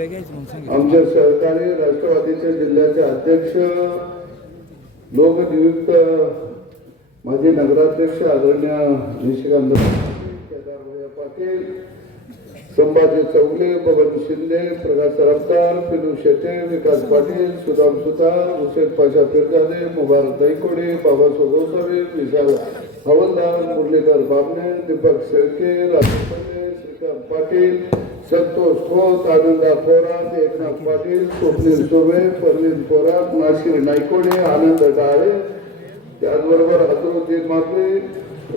वेळ घ्यायचे म्हणून आमचे सहकारी राष्ट्रवादीचे जिल्ह्याचे अध्यक्ष लोकनियुक्त माजी नगराध्यक्ष आदरणीय निशिकांत पाटील संभाजी चौगले बबन शिंदे प्रकाश सरफदार फिनू शेटे विकास पाटील सुदाम सुतार हुसेन पाशा पिरजादे मुबारक दैकोडे बाबा सोगोसरे विशाल हवलदार मुरलीधर बाबणे दीपक शेळके राजपते श्रीकांत पाटील संतोष खोत आनंदा थोरात एकनाथ पाटील स्वप्नील सुर्वे परलीन थोरात नाशिर नायकोडे आनंद डाळे त्याचबरोबर हसरुद्दीन मात्रे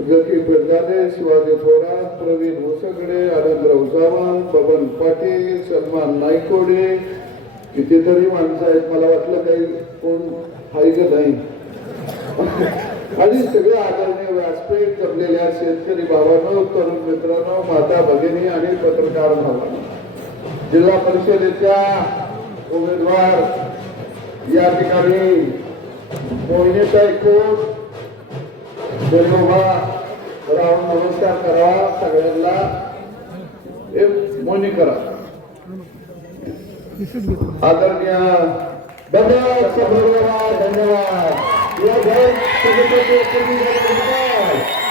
जकी पिरजादे शिवाजी थोरात प्रवीण होसगडे आनंदराव सावंत पवन पाटील सलमान नायकोडे. कितीतरी माणसं आहेत मला वाटलं काही कोण हाय का नाही. आणि सगळे आदरणीय व्यासपीठ जपलेल्या शेतकरी भावांनो तरुण मित्रांनो माता भगिनी आणि पत्रकार भावांनो जिल्हा परिषदेच्या उमेदवार या ठिकाणी मोहिनीताई कोट उभा राहून नमस्कार करा सगळ्यांना. एक मोनी करा. आदरणीय धन्यवाद धन्यवाद.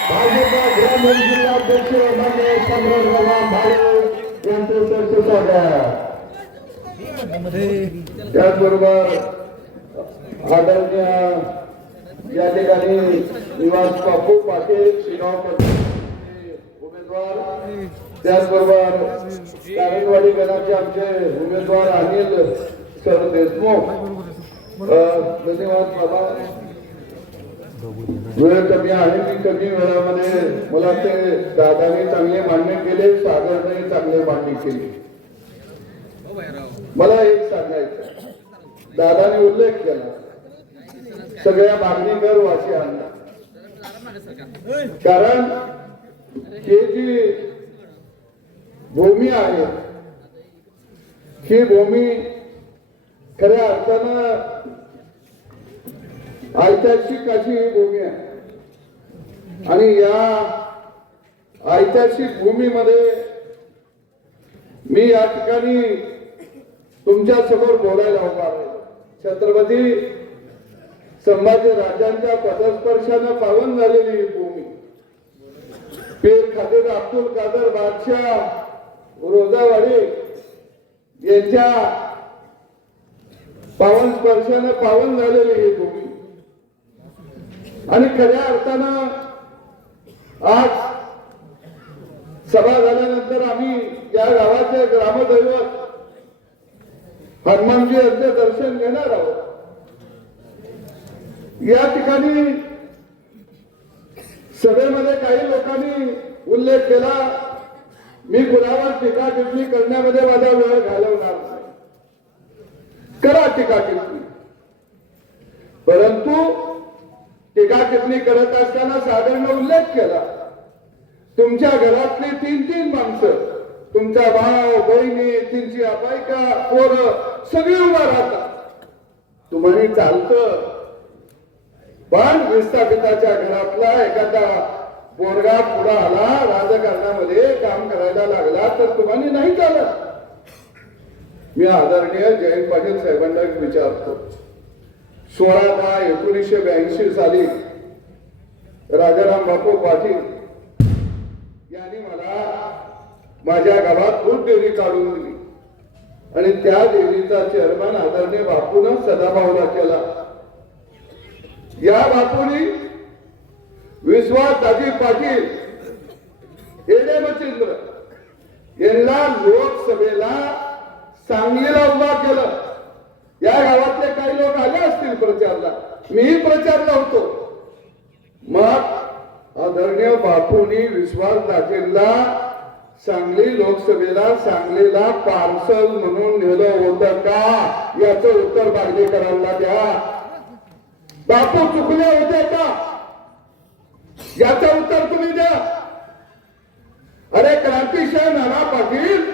भाजपा ग्रामीण जिल्हाध्यक्ष मान्य सम्राटबाबा भाले त्याचबरोबर आदरणीय या ठिकाणी निवास बापू पाटील शिगाव उमेदवार त्याचबरोबर कारेवाडी गणाचे आमचे उमेदवार अनिल सर देशमुख धन्यवाद बाबा. वेळ कमी आहे मी कमी वेळामध्ये? मला ते दादाने चांगले मान्य केले सागरने चांगले मान्य केले. मला एक सांगायचं दादाने उल्लेख केला. सगळ्या मागणी मागणीकर वासियांना कारण हे जी भूमी आहे ही भूमी खऱ्या अर्थानं ऐतिहासिक अशी ही भूमी आहे. आणि या ऐतिहासिक भूमीमध्ये मी या ठिकाणी तुमच्यासमोर बोलायला उभा आहे छत्रपती संभाजी राजांच्या पदस्पर्शानं पावन झालेली ही भूमी. पीर खादर अब्दुल कादर बादशाह रोजावाडी यांच्या पावन स्पर्शानं पावन झालेली ही भूमी. आणि खऱ्या अर्थानं आज सभा झाल्यानंतर आम्ही या गावाचे ग्रामदैवत हनुमानजी यांचे दर्शन घेणार आहोत. या ठिकाणी सभेमध्ये काही लोकांनी उल्लेख केला मी कुणावर टीका टिप्पणी करण्यामध्ये माझा वेळ घालवणार नाही. करा टीका टिप्पणी. परंतु टीका टिप्पणी करत असताना साधारण उल्लेख केला. तुमच्या घरातली तीन तीन माणसं तुमचा भाव बहिणी तुमची अपायका पोर सगळी उभा राहतात. तुम्हाला चालतं. पण विस्थापिताच्या घरातला एखादा बोरगा पुढा आला राजकारणामध्ये काम करायला लागला तर तुम्हाला नाही चालत. मी आदरणीय जयंत पाटील साहेबांना विचारतो. सोळा दहा एकोणीसशे ब्याऐंशी साली राजाराम बापू पाटील यांनी मला माझ्या गावात दूध डेअरी काढून दिली. आणि त्या डेअरीचा चेअरमॅन आदरणीय बापून सदाभाऊला केला. या बापूनी विश्वास दाजी पाटील येडे यांना लोकसभेला सांगलीला उभा केलं. या गावातले काही लोक आले असतील प्रचारला. मीही प्रचारला होतो. मग आदरणीय बापूंनी विश्वास दाजींना सांगली लोकसभेला सांगलीला पार्सल म्हणून नेलं होतं का? याचं उत्तर बागडेकरांना द्या. बापू चुकले होते का? याचं उत्तर तुम्ही द्या. अरे क्रांतिशाह नाना पाटील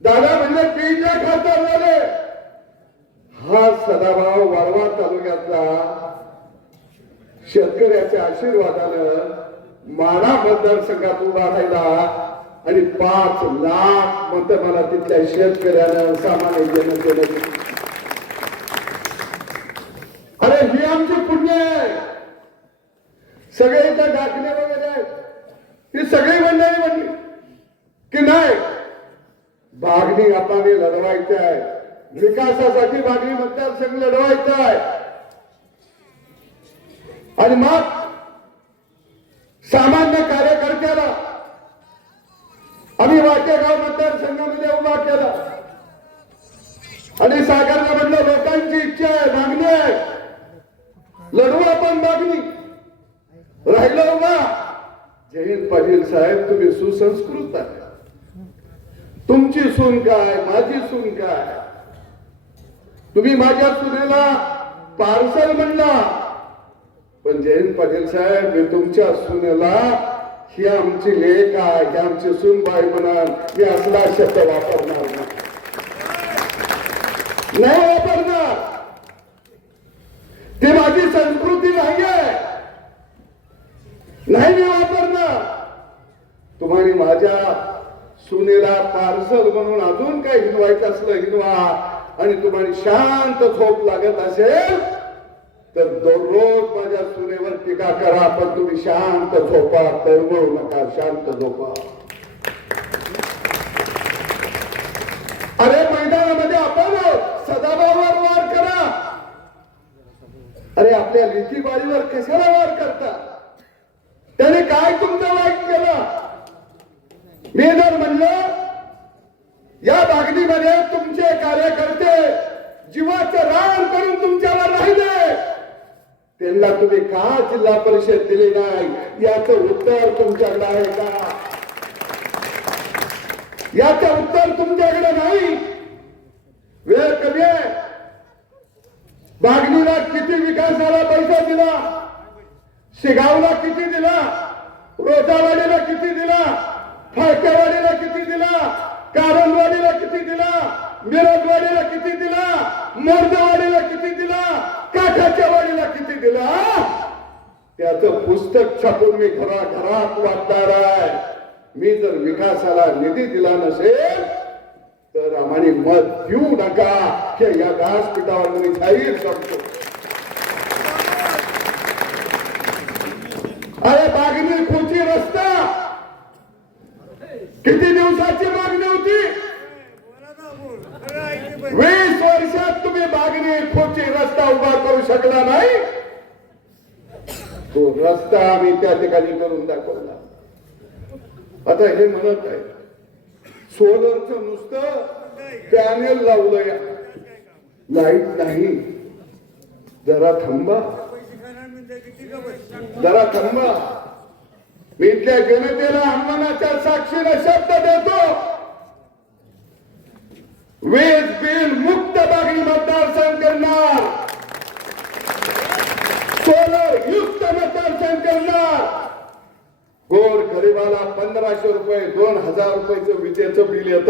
दादा म्हणजे तीनच्या खासदार झाले हा सदाभाव वाळवा तालुक्यातला शेतकऱ्याच्या आशीर्वादानं माडा मतदारसंघात उभा राहिला आणि पाच लाख मत मला तिथल्या शेतकऱ्यानं सामान्य देणं अरे ही आमची पुण्य आहे. सगळे इथं डाकणे वगैरे आहेत. ही सगळी मंडळी म्हणली की नाही बागणी आपल्याला लढवायचे आहे विकासासाठी बागणी मतदारसंघ लढवायचा आहे. आणि मग सामान्य कार्यकर्त्याला आम्ही वाटेगाव मतदारसंघामध्ये उभा केला. आणि सागरला म्हटलं लोकांची इच्छा आहे मागणी आहे. लढवू आपण मागणी. राहिलो उभा. जयंत पाटील साहेब तुम्ही सुसंस्कृत आहे. तुमची सून काय माझी सून काय? तुम्ही माझ्या सुनेला पार्सल म्हणला. पण जयंत पाटील साहेब मी तुमच्या सुनेला ही आमची लेख आहे ही आमची सुनबाई म्हणाल मी असला शब्द वापरणार नाही. वापरणार. ती माझी संस्कृती नाही आहे नाही मी वापरणार. तुम्हाला माझ्या सुनेला पार्सल म्हणून अजून काय हिनवायचं असलं हिनवा आणि तुम्हाला शांत झोप लागत असेल तर दररोज माझ्या सुनेवर टीका करा पण तुम्ही शांत झोपा तळमळू नका शांत झोपा. अरे मैदानामध्ये आपण सदाभावावर वार करा. अरे आपल्या लेखी कशाला वार करता? त्याने काय तुमचं वाईट केलं? मी जर म्हणलं या बागडीमध्ये तुमचे कार्यकर्ते जीवाचं रान करून तुमच्यावर राहिले. त्यांना तुम्ही का जिल्हा परिषद दिली नाही? याच उत्तर तुमच्याकडे आहे का? याच उत्तर तुमच्याकडे नाही. वेळ कमी आहे. बागणीला किती विकासाला पैसा दिला? शिगावला किती दिला? रोजावाडीला किती दिला? फाळकेवाडीला किती दिला? कारणवाडीला किती दिला? मिरजवाडीला किती दिला? मोर्दवाडीला किती दिला? काठाच्या वाडीला किती दिला? त्याचं पुस्तक छापून मी घरा घरात वाटणार आहे. मी जर विकासाला निधी दिला नसेल तर आम्हाला मत देऊ नका. की या व्यासपीठावर मी जाहीर करतो अरे बागणी खोची रस्ता किती दिवसाची मागणी होती वीस वर्षात तुम्ही बागणी खोची रस्ता उभा करू शकला नाही तो रस्ता आम्ही त्या ठिकाणी करून दाखवला. आता हे म्हणत आहे सोलरचं नुसतं पॅनेल लावलंय लाइट नाही. जरा थांबा. जरा थांबा. मी इथल्या जनतेला हनुमानाच्या साक्षीने शब्द देतो. वीज बिल मुक्त बागडी मतदारसंघ करणार. सोलर युक्त मतदारसंघ करणार गोर गरीबाला पंधराशे रुपये दोन हजार रुपयाचं विजेचं बिल येत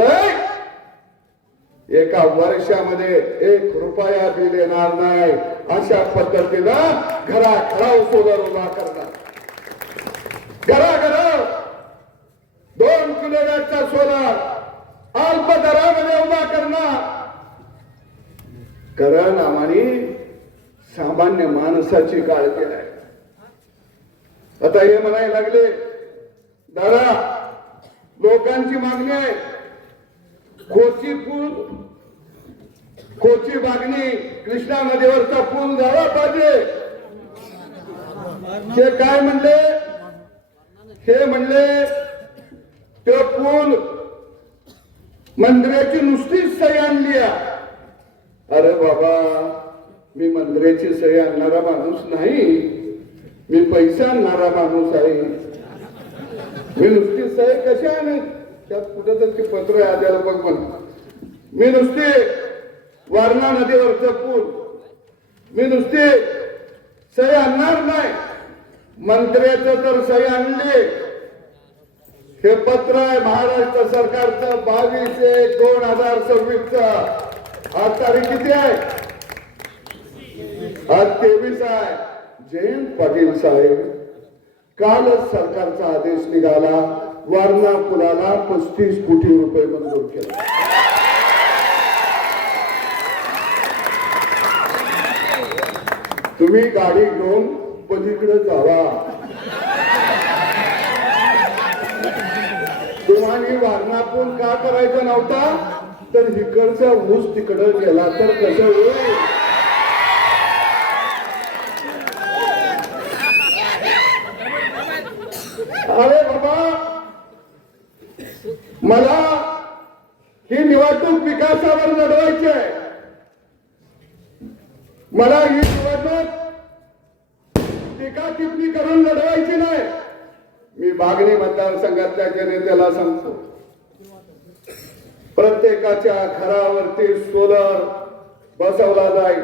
एका वर्षामध्ये एक रुपया बिल येणार नाही. अशा पद्धतीनं घराघराव सोलर उभा करणार घरा घरा दोन किलोवॅटचा सोलर अल्प दरामध्ये उभा करणार. कारण आम्हाला सामान्य माणसाची काळजी आहे आता हे म्हणायला लागले दादा लोकांची मागणी आहे. कोची पूल कोची मागणी कृष्णा नदीवरचा पूल झाला पाहिजे. ते काय म्हणले? हे म्हणले ते पूल मंदिराची नुसतीच सही आणली अरे बाबा मी मंदिराची सही आणणारा माणूस नाही. मी पैसा आणणारा माणूस आहे. मी नुसती सही कशी आहे त्यात कुठं तर पत्र आहे आद्याला बघ म्हण मी नुसती वारणा नदीवरचं पूल मी नुसती सही आणणार नाही. मंत्र्याचं तर सही आणली. हे पत्र आहे महाराष्ट्र सरकारचं बावीस एक दोन हजार सव्वीस आज तारीख किती आहे? आज तेवीस आहे. जयंत पाटील साहेब कालच सरकारचा आदेश निघाला वारणा पुलाला पस्तीस कोटी रुपये मंजूर केले. तुम्ही गाडी घेऊन पलीकडे जावा. तुम्हाला वारणा पूल का करायचा नव्हता? तर इकडचा ऊस तिकडं गेला तर कसं होईल अरे बाबा मला ही निवडणूक विकासावर लढवायची आहे मला ही निवडणूक टीका टिप्पणी करून लढवायची नाही. मी बागणी मतदारसंघातल्या जनतेला सांगतो. प्रत्येकाच्या घरावरती सोलर बसवला जाईल.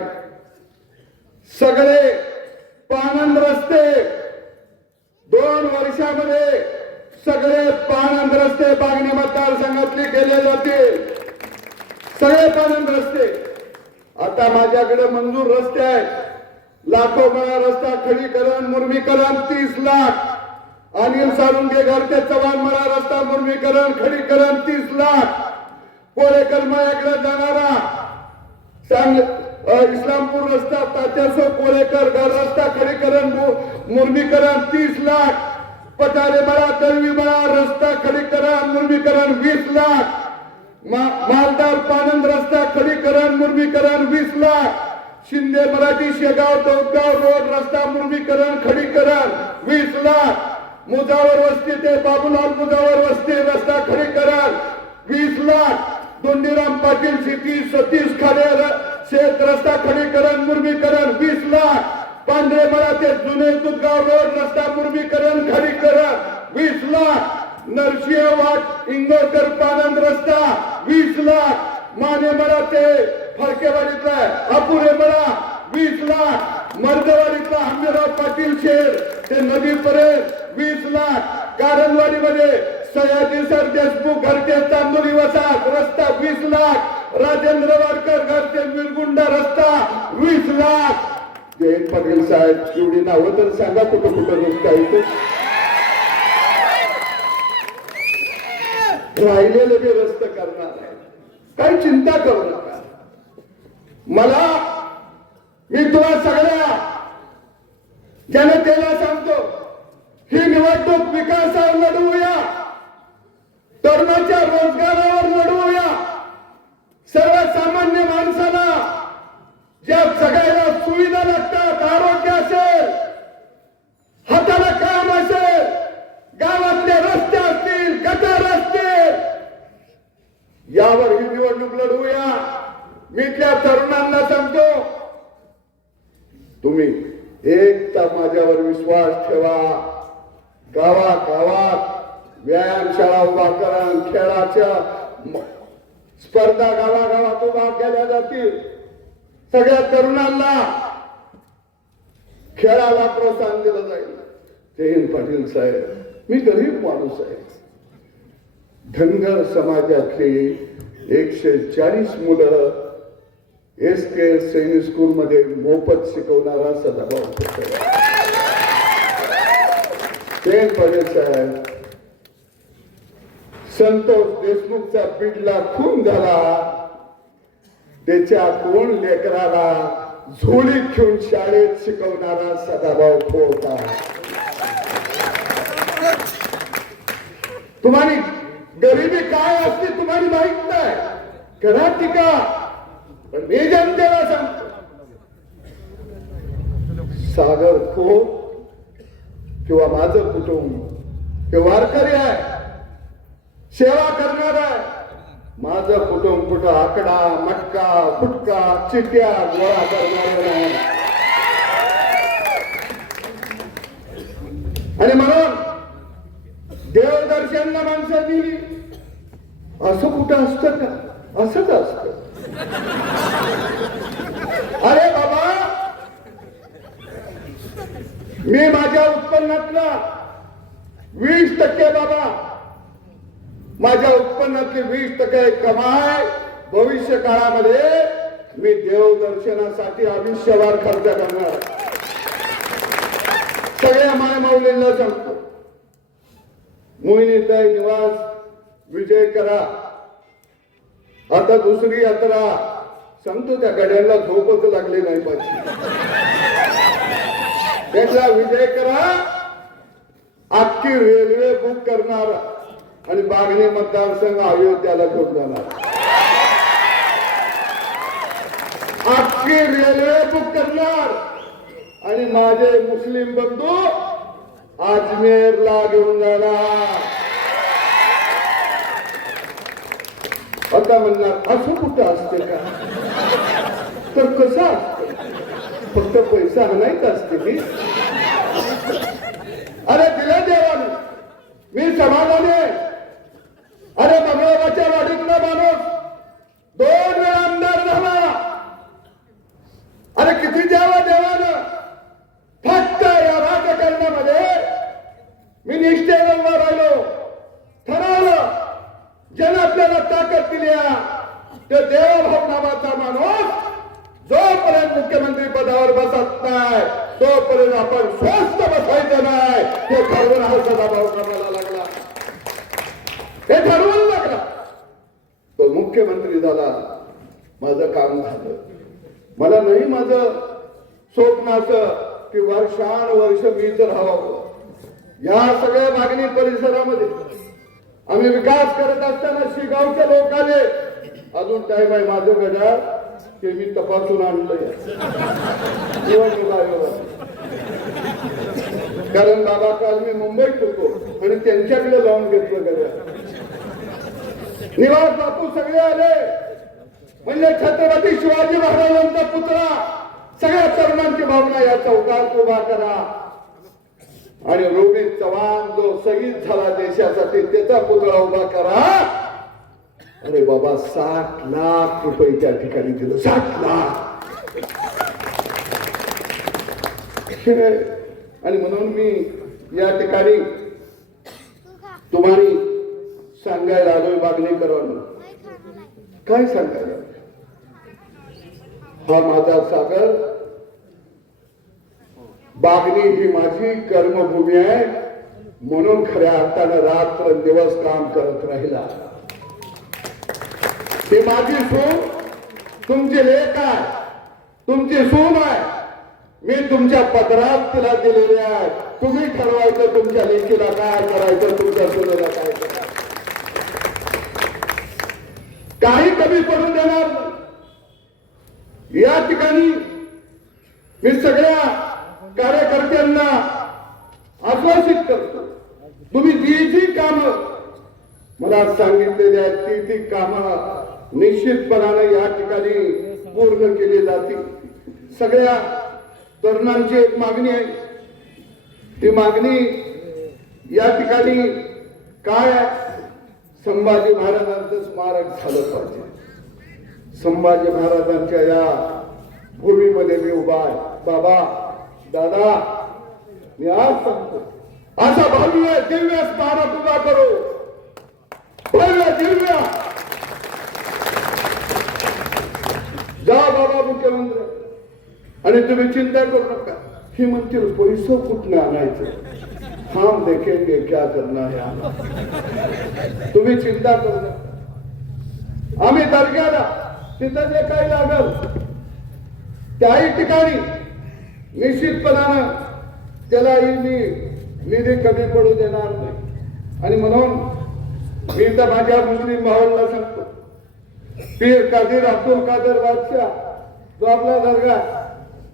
सगळे पानंद रस्ते दोन वर्षामध्ये सगळे पानंद रस्ते बागणी मतदारसंघातले केले जातील. सगळे पानंद रस्ते आता माझ्याकडे मंजूर रस्ते आहेत. लाखो मळा रस्ता खडीकरण मुर्मीकरण तीस लाख. अनिल सारुंगे घरचे चव्हाण मळा रस्ता मुर्मीकरण खडीकरण तीस लाख. कोरेकर मळ्याकडे जाणारा सांग इस्लामपूर रस्ता तात्यासो कोळेकर घर रस्ता खडीकरण मुर्मीकरण तीस लाख. पटारे मळा दळवी मळा रस्ता खडीकरण मुर्मीकरण वीस लाख. मालदार पानंद रस्ता खडीकरण मुर्मीकरण वीस लाख. शिंदे मराठी शेगाव दौदगाव रोड रस्ता मुर्मीकरण खडीकरण वीस लाख. मुजावर वस्ती ते बाबूलाल मुजावर वस्ती रस्ता खडीकरण वीस लाख. दोंडीराम पाटील शेती सतीश खाडे र- शेत रस्ता खडीकरण मुर्मीकरण वीस लाख. पांढरे मळा ते जुने दुधगाव रोड रस्ता मुर्मीकरण खडीकरण वीस लाख. नरसिंह वाट इंगोळकर पानंद रस्ता. वीस लाख माने मरा ते फडकेवाडीतला अपुरे मरा. वीस लाख मर्दवाडीतला हंबीराव पाटील शेर. ते नदीपर्यंत वीस लाख कारंजवाडीमध्ये सयाजी सर देशमुख घरचे तांदुरी वसाहत रस्ता वीस लाख. राजेंद्र वाडकर घरचे मिरगुंडा रस्ता वीस लाख. जयंत पाटील साहेब एवढी नावं तर सांगा कुठं कुठं रस्ता येतो? राहिलेलं मी रस्त करणार आहे. काही चिंता करू नका. मला मी तुम्हा सगळ्या जनतेला सांगतो ही निवडणूक विकासावर लढवूया. तरुणाच्या रोजगारावर लढवूया. सर्वसामान्य माणसाला ज्या सगळ्या सुविधा लागतात आरोग्य असेल हाताला काम असेल गावातले रस्ते असतील गटार असतील यावर ही निवडणूक लढवूया. मी त्या तरुणांना सांगतो तुम्ही एक तर माझ्यावर विश्वास ठेवा. गावात गावात व्यायामशाळा उभा करा खेळाच्या स्पर्धा गावागावात उभा केल्या जातील. सगळ्या तरुणांना खेळाला प्रोत्साहन दिलं जाईल. जयंत पाटील साहेब मी गरीब माणूस आहे. धनगर समाजातली एकशे चाळीस मुलं एस के सैनिक स्कूलमध्ये मोफत शिकवणारा सदाभाऊ ते जयंत साहेब संतोष देशमुखचा पिडला खून झाला. त्याच्या कोण लेकराला झोळीत घेऊन शाळेत शिकवणारा सदाभाऊ होता. तुम्हाला गरिबी काय असते तुम्हाला माहीत नाही. करा टीका. पण मी जनतेला सांगतो. सागर खो किंवा माझं कुटुंब हे वारकरी आहे. सेवा करणार आहे. माझं कुटुंब कुठं आकडा मटका फुटका चिट्या गोळा करणार नाही. आणि म्हणून देवदर्शनला माणसं दिली असं कुठं असतं का? असंच असत. अरे बाबा! मी माझ्या उत्पन्नातला वीस टक्के बाबा. माझ्या उत्पन्नातली वीस टक्के कमाय भविष्य काळामध्ये मी देवदर्शनासाठी आयुष्यवार खर्च करणार. सगळ्या माय माऊलींना सांगतो. मोहिनीताई निवास विजय करा. आता दुसरी यात्रा. सांगतो त्या गड्यांना झोपच लागली नाही पाहिजे. त्याचा विजय करा. अख्खी रेल्वे बुक करणार आणि बागणी मतदारसंघ अयोध्याला घेऊन जाणार. अख्खी रेल्वे बुक करणार. आणि माझे मुस्लिम बंधू अजमेरला घेऊन जाणार. आता म्हणणार असं कुठं असते का? तर कसं असत? फक्त पैसा आणायचा असते मी अरे दिलं देवा मी समाधानी आहे अरे मंगळवारच्या वाडीतला माणूस दोन वेळा आमदार झाला अरे किती द्यावा देवानं फक्त या राजकारणामध्ये मी निष्ठेने उभा राहिलो ठरवलं ज्यानं आपल्याला ताकद दिली आहे, तो देवभाव नावाचा माणूस जोपर्यंत मुख्यमंत्री पदावर बसत नाही तोपर्यंत आपण स्वस्त बसायचं नाही हे ठरवून हा सदाभाव करायला लागला हे ठरवून लागला तो मुख्यमंत्री झाला. माझं काम झालं. मला नाही माझं स्वप्नाचं की वर्षानुवर्ष मीच राहावं. या सगळ्या मागणी परिसरामध्ये आम्ही विकास करत असताना शिगावच्या लोक आले अजून टाइम आहे माझं गड्या ते मी तपासून आणलंय. निवडणूक कारण बाबा काल मी मुंबईत होतो आणि त्यांच्याकडे लावून घेतलं गड्या निवास बापू सगळे आले. म्हणजे छत्रपती शिवाजी महाराजांचा पुतळा सगळ्या तरुणांची भावना या चौकात उभा करा. आणि रोहित चव्हाण जो शहीद झाला देशासाठी त्याचा पुतळा उभा करा. अरे बाबा साठ लाख रुपये त्या ठिकाणी दिलं. साठ लाख. आणि म्हणून मी या ठिकाणी तुम्हाला सांगायला आलोय मागणी करून काय सांगायला? हा माझा सागर बागणी ही माझी कर्मभूमी आहे म्हणून खऱ्या अर्थानं रात्र दिवस काम करत राहिला. ते माझी सून तुमचे लेख आहे तुमची सून आहे. मी तुमच्या पत्रात तिला दिलेले आहे. तुम्ही ठरवायचं तुमच्या लेखीला काय करायचं तुमच्या सुनेला काय काही कमी पडून देणार या ठिकाणी मी सगळ्या कार्यकर्त्यांना आश्वासित करतो. तुम्ही जी जी काम मला सांगितलेली आहेत ती ती कामं निश्चितपणाने या ठिकाणी पूर्ण केली जातील. सगळ्या तरुणांची एक मागणी आहे. ती मागणी या ठिकाणी काय आहे? संभाजी महाराजांचं स्मारक झालं पाहिजे. संभाजी महाराजांच्या या भूमीमध्ये मी उभा आहे. बाबा दादा मी आज सांगतो. असा भव्य दिव्य स्मारक उभा करू. भव्य दिव्य. जा बाबा मुख्यमंत्री. आणि तुम्ही चिंता करू नका. ही म्हणतील पैसे कुठनं आणायचं? हम देखेंगे क्या करना है? तुम्ही चिंता करू नका. आम्ही दर्ग्याला तिथं जे काही लागल. त्याही ठिकाणी निश्चितपणानं त्यालाही मी निधी कमी पडू देणार नाही. आणि म्हणून मी तर माझ्या मुस्लिम भावाला सांगतो. पीर कादीर अब्दुल कादर बादशाह जो आपला दर्गा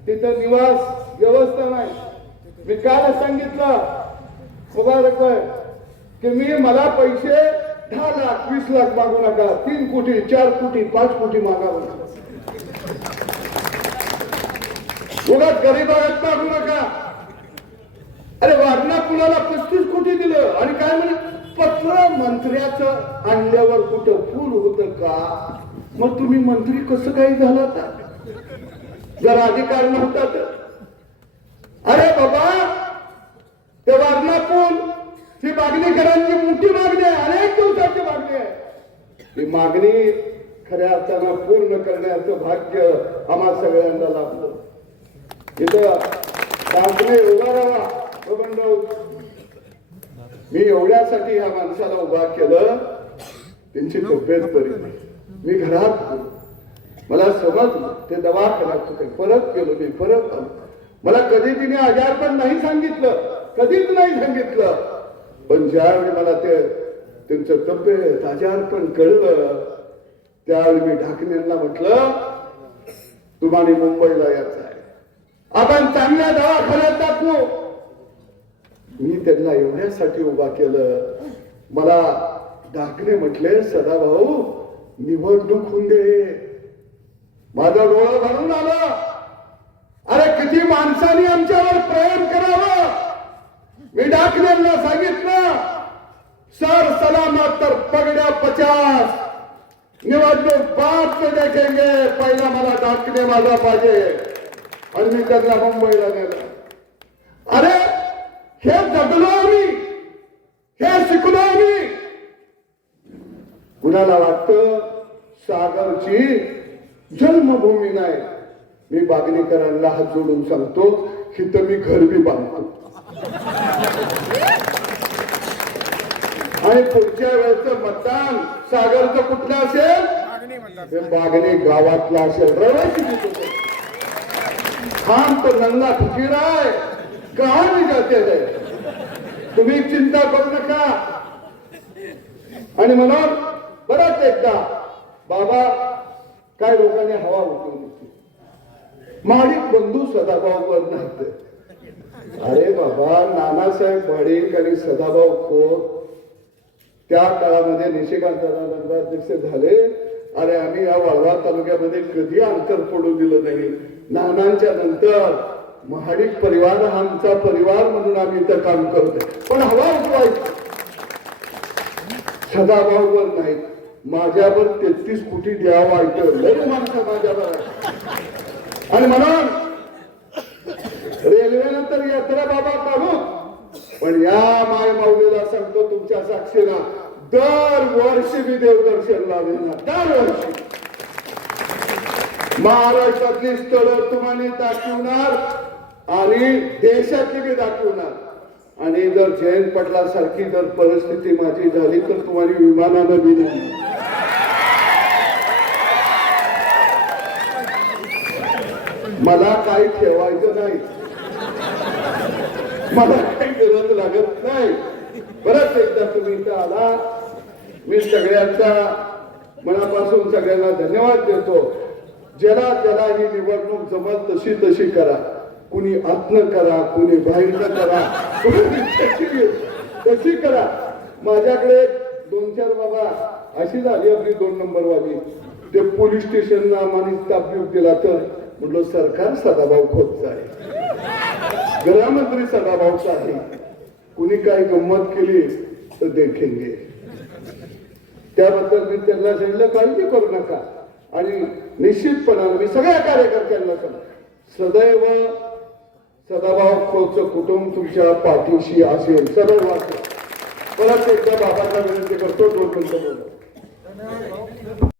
तिथं निवास व्यवस्था नाही. मी काल सांगितलं उभा आहे की मी मला पैसे दहा लाख वीस लाख मागू नका. तीन कोटी चार कोटी पाच कोटी मागावं उगाच गरीबात मागू नका. अरे वारणा कुणाला पस्तीस कोटी दिलं? आणि काय म्हणे? पत्र मंत्र्याचं आणल्यावर कुठं फुल होत का? मग तुम्ही मंत्री कसं काही झाला जर अधिकार नव्हता तर. अरे बाबा ते वारणा पूल ही मागणीकरांची मोठी मागणी आहे. अनेक दिवसाची मागणी आहे. ही मागणी खऱ्या अर्थानं पूर्ण करण्याचं भाग्य आम्हा सगळ्यांना लाभलं. इथं बांधणे उभा राहा. हो, मी एवढ्यासाठी ह्या माणसाला उभा केलं त्यांची तब्येत बरी नाही. मी घरात मला समजलं. ते दवाखान्यात होते. परत गेलो मी परत आलो. मला कधी तिने आजार पण नाही सांगितलं. कधीच नाही सांगितलं. पण ज्यावेळी मला ते त्यांचं तब्येत आजारपण कळलं त्यावेळी मी ढाकण्यांना म्हटलं तुम्हाला मुंबईला यायचं आहे. आपण चांगल्या दवाखान्यात दाखवू मी त्यांना एवढ्यासाठी उभा केलं. मला ढाकणे म्हटले सदाभाऊ निवडणूक होऊन दे. माझा डोळा भरून आला. अरे किती माणसांनी आमच्यावर मी डाकण्यांना सांगितलं सर सलामत तर पगड्या पचास. निवडणूक पाच देखेंगे. पहिला मला डाकणे माझा पाहिजे. आणि मी त्यांना मुंबईला नेलं अरे हे जगलो आम्ही. हे शिकलो आम्ही. कुणाला वाटतं सागरची जन्मभूमी नाही. मी बागणीकरांना हात जोडून सांगतो हिथं मी घर बी बांधतो. आणि पुढच्या वेळेचं मतदान सागरचं कुठलं असेल? बागणे गावातलं असेल. रवायची. खान तो नंगा फकीर आहे. कहा है तुम्ही चिंता करू नका. आणि म्हणून परत एकदा बाबा काय लोकांनी हवा उठवली. माडिक बंधू सदाभाऊवर नाही अरे बाबा नानासाहेब माडिक आणि सदाभाऊ खोत त्या काळामध्ये निशिकांत नगराध्यक्ष झाले. अरे आम्ही या वाळवा तालुक्यामध्ये कधी अंतर पडू दिलं नाही. नानांच्या नंतर महाडिक परिवार हा आमचा परिवार म्हणून आम्ही इथं काम करतोय. पण हवा उठवायची. सदाभाऊवर नाही. माझ्यावर तेहतीस कोटी द्यावा ऐकलं लय माणसं माझ्यावर आणि म्हणून रेल्वेनंतर यात्रा बाबा काढू पण या माय माऊलीला सांगतो तुमच्या दर वर्षी मी देवदर्शनला देणार दरवर्षी महाराष्ट्रातली स्थळं तुम्हाला दाखवणार आणि देशातली बी दाखवणार. आणि जर जयंत पटला सारखी जर परिस्थिती माझी झाली तर तुम्हाला विमानानं बी नाही मला काही ठेवायचं नाही. मला काही गरज लागत नाही. परत एकदा तुम्ही इथं आला. मी सगळ्यांचा मनापासून सगळ्यांना धन्यवाद देतो. ज्याला ज्याला ही निवडणूक जमल तशी तशी करा. कुणी आतनं करा कुणी बाहेरनं करा. कुणी तशी तशी करा. माझ्याकडे दोन चार बाबा अशी झाली आपली दोन नंबर वाली ते पोलीस स्टेशनला आम्हाला ताब्यूक दिला तर म्हटलं सरकार सदाभाऊ खोतचं आहे. गृहमंत्री सदाभाऊचा आहे. कुणी काय गंमत केली तर देखेंगे त्याबद्दल मी त्यांना सांगितलं काळजी करू नका. आणि निश्चितपणा मी सगळ्या कार्यकर्त्यांना सांग सदैव सदाभाऊ खोचं कुटुंब तुमच्या पाठीशी असेल सदैव असेल. परत एकदा बाबांना विनंती करतो दोन मिनिटं बोला.